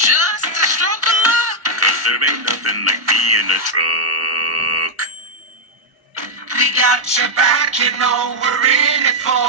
Just a stroke of luck. 'Cause there ain't nothing like me in a truck. We got your back, you know we're in it for